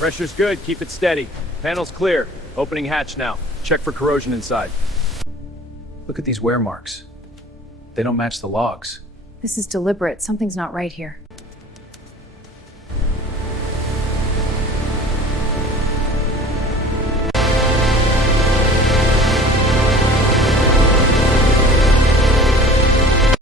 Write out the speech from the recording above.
Pressure's good, keep it steady. Panel's clear. Opening hatch now. Check for corrosion inside. Look at these wear marks. They don't match the logs. This is deliberate. Something's not right here.